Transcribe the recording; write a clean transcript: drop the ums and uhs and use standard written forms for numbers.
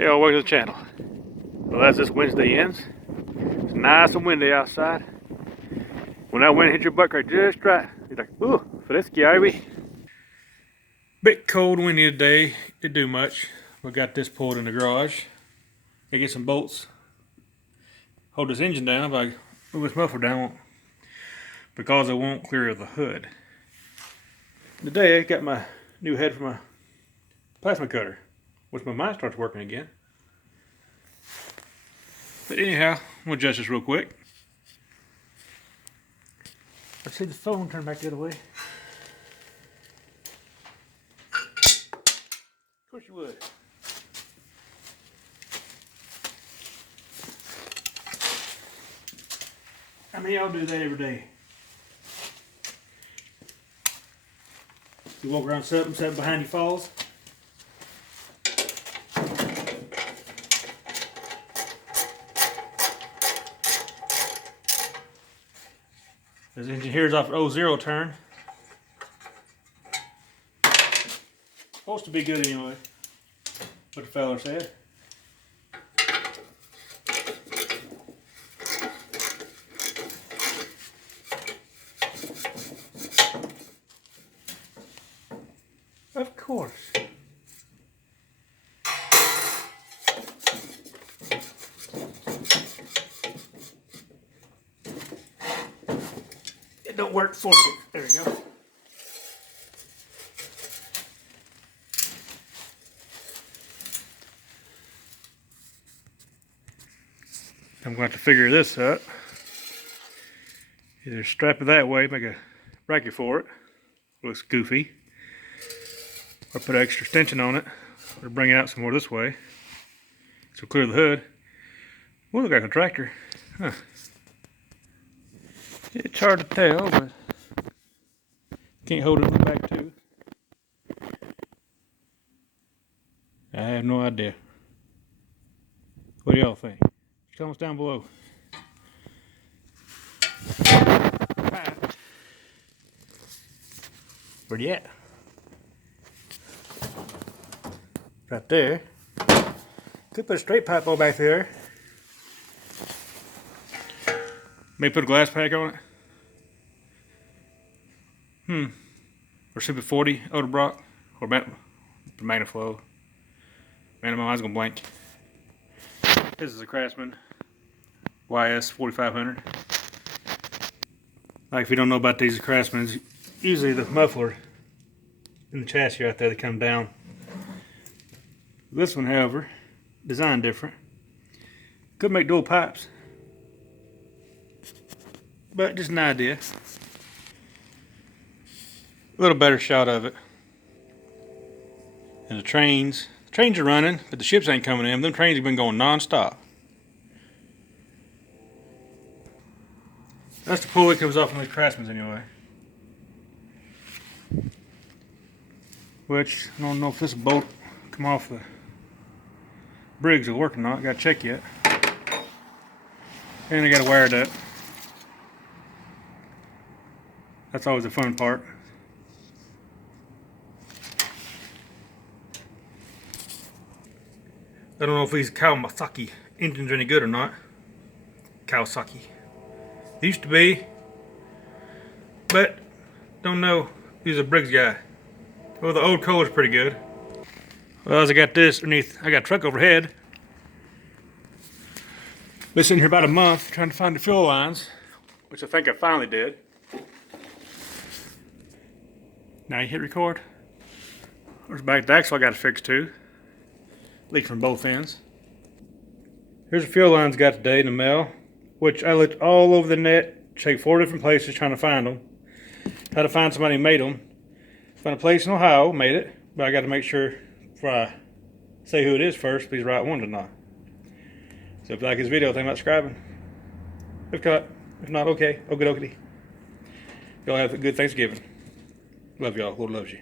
Hey y'all, welcome to the channel. Well, as this Wednesday ends, it's nice and windy outside. When that wind hits your butt right just right, you're like, ooh, frisky, Ivy. Bit cold and windy today, didn't do much. We got this pulled in the garage. They get some bolts, hold this engine down. If I move this muffler down, because it won't clear the hood. Today I got my new head for my plasma cutter, which my mind starts working again. But anyhow, I'm gonna adjust this real quick. Let's see the phone turn back the other way. Of course you would. How many of y'all do that every day? You walk around something behind you falls. This engine here is off an 0 turn. Supposed to be good anyway, what the fella said. Of course. It don't work, force it. There we go. I'm going to have to figure this out. Either strap it that way, make a bracket for it. Looks goofy. Or put an extra extension on it. Or bring it out some more this way. So clear the hood. Well, look like a tractor. Huh. It's hard to tell, but can't hold it in the back too. I have no idea. What do y'all think? Comments down below. Where you at? Right there. Could put a straight pipe all back there. Maybe put a glass pack on it. Or Super 40 Odebrock or Magnaflow. Man, my mind's gonna blank. This is a Craftsman YS 4500. Like, if you don't know about these Craftsmans, usually the muffler and the chassis right there, they come down. This one, however, designed different. Could make dual pipes, but just an idea. A little better shot of it. And the trains are running, but the ships ain't coming in. Them trains have been going non-stop. That's the pulley that comes off from the Craftsmans anyway. Which, I don't know if this bolt come off the Briggs will work or not. Gotta check yet. And I gotta wire it up. That's always the fun part. I don't know if these Kawasaki engines are any good or not. Kawasaki. They used to be, but don't know. He's a Briggs guy. Well, the old color's pretty good. Well, as I got this underneath, I got a truck overhead. Been sitting here about a month trying to find the fuel lines, which I think I finally did. Now you hit record. There's back to axle I got to fix too. Leak from both ends. Here's the fuel lines I got today in the mail, which I looked all over the net, checked 4 different places trying to find them. Had to find somebody who made them. Found a place in Ohio, made it, but I got to make sure before I say who it is first, if he's the right one or not. So if you like this video, think about subscribing. If not, okay. Okie dokie. Y'all have a good Thanksgiving. Love y'all. Lord loves you.